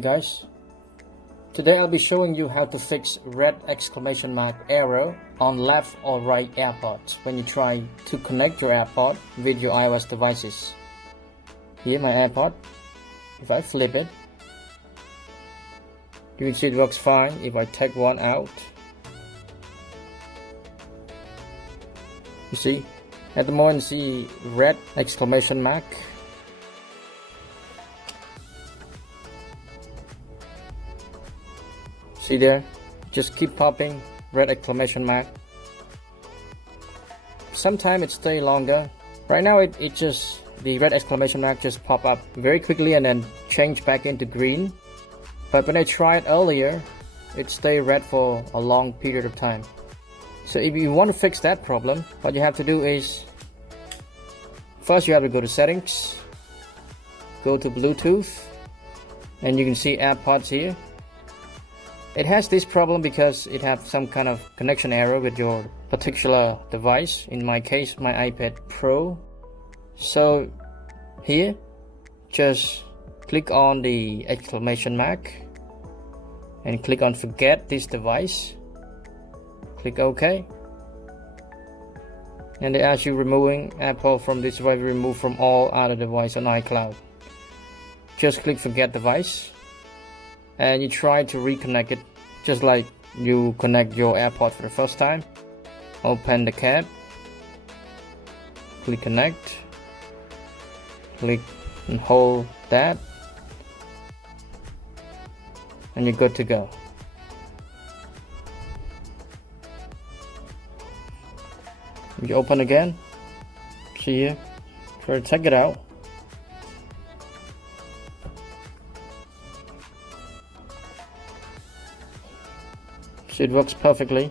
guys, today I'll be showing you how to fix red exclamation mark error on left or right AirPods when you try to connect your AirPod with your iOS devices. Here my AirPod, if I flip it, you can see it works fine. If I take one out, you see at the moment see red exclamation mark. See there, just keep popping red exclamation mark. Sometimes it stays longer. Right now the red exclamation mark just pop up very quickly and then change back into green. But when I tried earlier, it stayed red for a long period of time. So if you want to fix that problem, what you have to do is, first you have to go to settings, go to Bluetooth, and you can see AirPods here. It has this problem because it has some kind of connection error with your particular device. In my case, my iPad Pro. So here, just click on the exclamation mark and click on forget this device. Click OK. And they ask you removing Apple from this device, remove from all other devices on iCloud. Just click forget device. And you try to reconnect it just like you connect your AirPod for the first time. Open the cap, click connect, click and hold that, and you're good to go. You open again, see here, try to take it out. It works perfectly.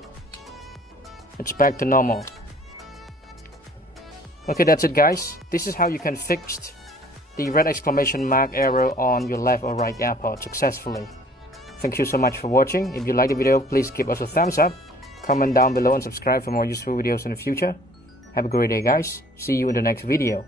It's back to normal. Okay, that's it guys. This is how you can fix the red exclamation mark error on your left or right AirPod successfully. Thank you so much for watching. If you like the video, please give us a thumbs up, comment down below and subscribe for more useful videos in the future. Have a great day guys. See you in the next video.